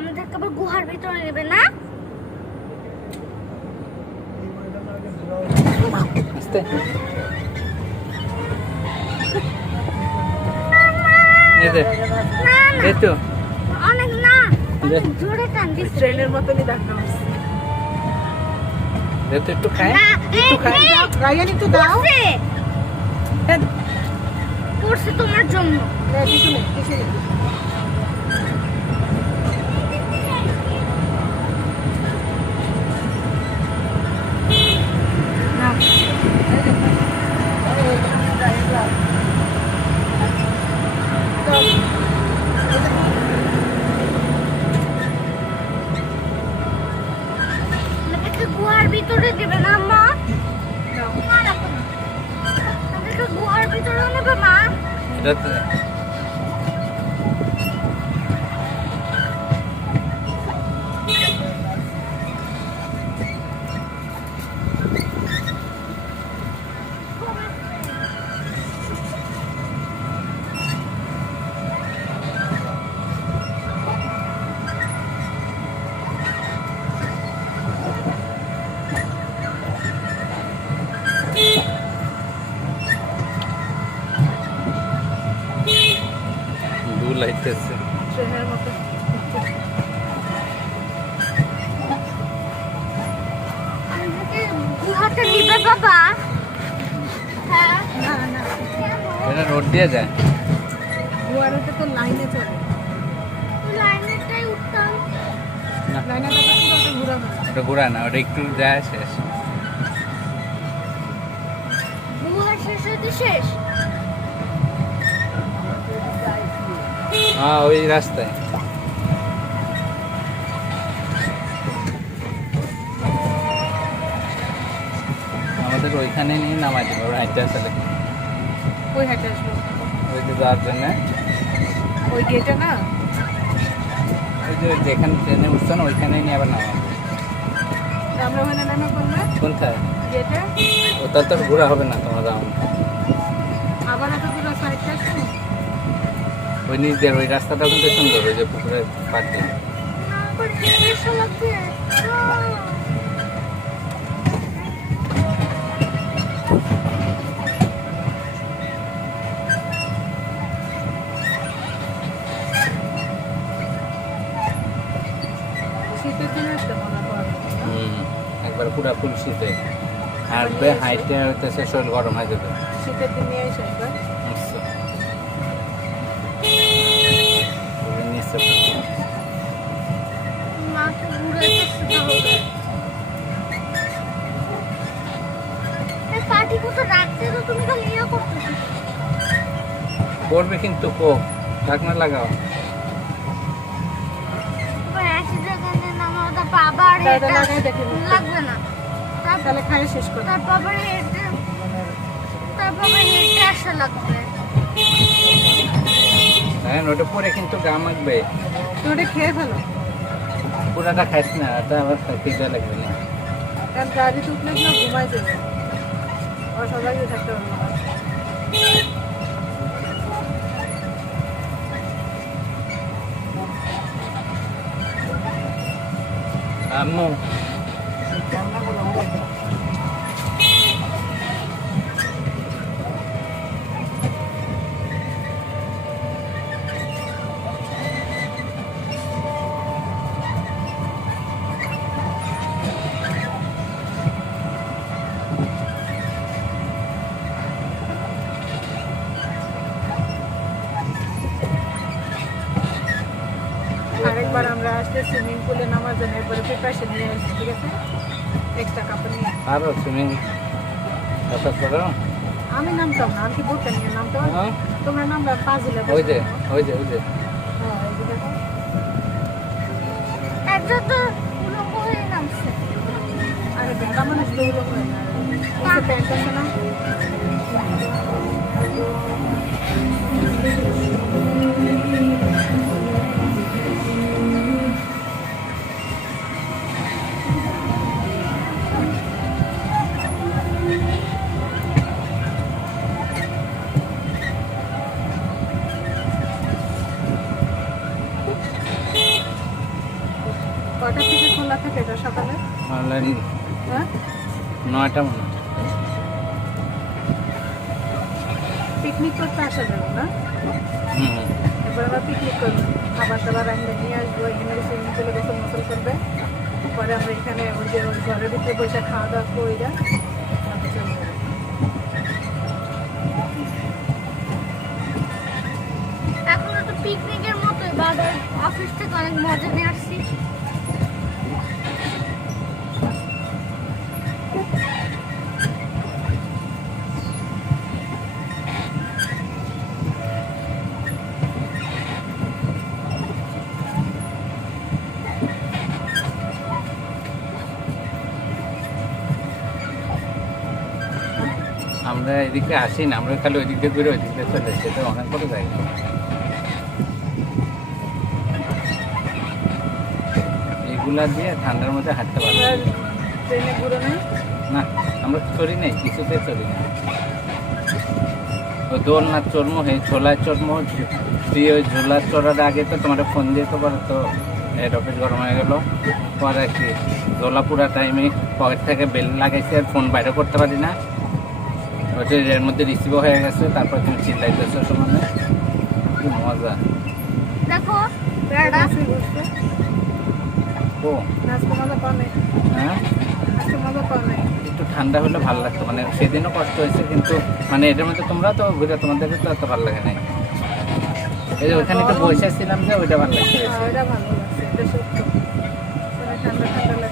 আমাদেরকে আবার গুহার ভিতরে নেবে না? আস্তে তো অনেক না, অনেক জোরে টান দিচ্ছে। ট্রেনের মতনই দেখা হচ্ছে। একটু খায়, না, একটু খায়। রায়ান একটু দাও। পড়ছে তোমার জন্য। কিছু নেই, কিছু নেই। আমাদেরকে গুহার ভিতরে দেবে না মা? আমাদেরকে গুহার ভিতরে নেবে মা? এটা দূর লাইতেছে। ট্রেনের মতো। আমাদেরকে গুহাতে নিবে বাবা? হ্যাঁ। না না, এটা রোড দিয়ে যায়। গুয়ারাতে তো লাইনে চলে। লাইনেরটাই উঠতাম। না, লাইনে তো পুরোটা ঘুরানো। ওটা ঘোরা না, ওটা একটু যায় শেষ। গুহা শেষ হইতে শেষ। হ্যাঁ, ওই রাস্তায়। আমাদের ওইখানে নিয়ে নামাই দেবে, ওরা হাইটে আসলে ওই হাটে আসবো। ওই যে যাওয়ার জন্য। ওই গেটে না? ওই যে যেখানে ট্রেনে উঠছে না, ওইখানে নিয়ে আবার নামা। আমরা ওখানে নামে করলে কোনটায়? গেটে ওটা তো ঘোরা হবে না তোমার যাও। আবার এত দূর সাইডটা আসবো। ওই নিজের ওই রাস্তাটা কিন্তু সুন্দর, ওই যে পুকুরের পাড়ে। না, আবার হেঁটে আসা লাগবে। শীতের দিনে আসতে মনে করে। একবার পুরা ফুল শীতে হাঁটবে, হাইটে হইতেছে শরীর গরম হয়ে যাবে। শীতের দিন নিয়ে এসে একবার। বুঝছো? ওই নিচে মাকে ঘুরাইতেছে তাহলে। এই পাটিগুলো রাখতে তো তুমি খালি ইয়ে করতেছো। করবে কিন্তু ঢাকনা লাগাও। এবার একই জায়গায় নিয়ে নামা, তারপর আবার দাদা হেঁটে লাগাই দেখি। লাগবে না। তাহলে খাই শেষ করো। তারপর আবার হেঁটে আসা লাগবে। হ্যাঁ, ওটা পরে কিন্তু গা মাখবে। তুই ওটা খেয়ে ফেলো। পুরাটা খাইস না, ওটা আবার খিদে লাগবে না। কারণ গাড়ি উঠলে না ঘুমাই যাবে। অসহায় থাকতে পারবো না। আম্মু আরেকবার আমরা আসতে সুইমিং পুলে নামার জন্য এরপরে প্রিপারেশন নিয়ে আসছি, ঠিক আছে? এক্সট্রা কাপড় নিয়ে। আরো সুইমিং করো। আমি নামতাম না, আমি কি বলতে নিয়ে নামতাম। হ্যাঁ, তোমরা নামবা পাঁচিলে। ওই যে ওই যে ওই যে হ্যাঁ, এই যে দেখো। একটা তো উলঙ্গ হয়ে নামছে। আরে বেটা মানুষ তো ওগুলো করে না। নিচে প্যান্ট আছে না? কটা থেকে খোলা থাকে এটা সকালে? অলরেডি হ্যাঁ 9টা মনে হয়। পিকনিক করতে আসা যাবে না? হুম হুম। এবার আমরা পিকনিক করবো, খাবার দাবার আমরা নিয়ে আসবো, এখানে সুইমিং পুলে গোসল মোসল করবে, পরে আমরা এখানে ওই যে ওই ঘরের ভিতরে বসে খাওয়া দাওয়া করি না এখন তো পিকনিকের মতোই, বাবা অফিস থেকে অনেক মজা নিয়ে আসছি। আমরা এদিকে আসি না, আমরা খালি ওই দিক দিয়ে ঘুরে ওই দিক দিয়ে চলে এসেছি, তো অনেক বড় জায়গা। এগুলা দিয়ে ঠান্ডার মধ্যে হাঁটতে পারবো ট্রেনে ঘুরে নেই। না, আমরা চড়ি নেই, কিছুতে চড়ি না। ওই দোলনাথ চর্ম হে ঝোলার চর্ম দিয়ে ওই ঝোলার চড়ার আগে তো তোমার ফোন দিয়ে তো পারো, তো হেড অফিস গরম হয়ে গেল। পরে কি দোলা পুরা টাইমে পকেট থেকে বেল লাগাইছে, আর ফোন বাইরে করতে পারি না। ওটা এর মধ্যে রিসিভও হয়ে গেছে, তারপর তুমি চিল্লাইতেছো সমানে, কি মজা। দেখো বেড়া ঘুরতে ও আজকে মজা পাও নাই, হ্যাঁ, আজকে মজা পাও নাই। একটু ঠান্ডা হলে ভালো লাগতো, মানে সেদিনও কষ্ট হয়েছে, কিন্তু মানে এটার মধ্যে তোমরা তো ঘুরে তোমাদের তো এত ভালো লাগে নাই। এই যে ওখানে একটু বসেছিলাম যে ওইটা ভালো লাগছে বেশি। এটা ভালো লাগছে, এটা সত্য, মানে ঠান্ডা ঠান্ডা লাগছে।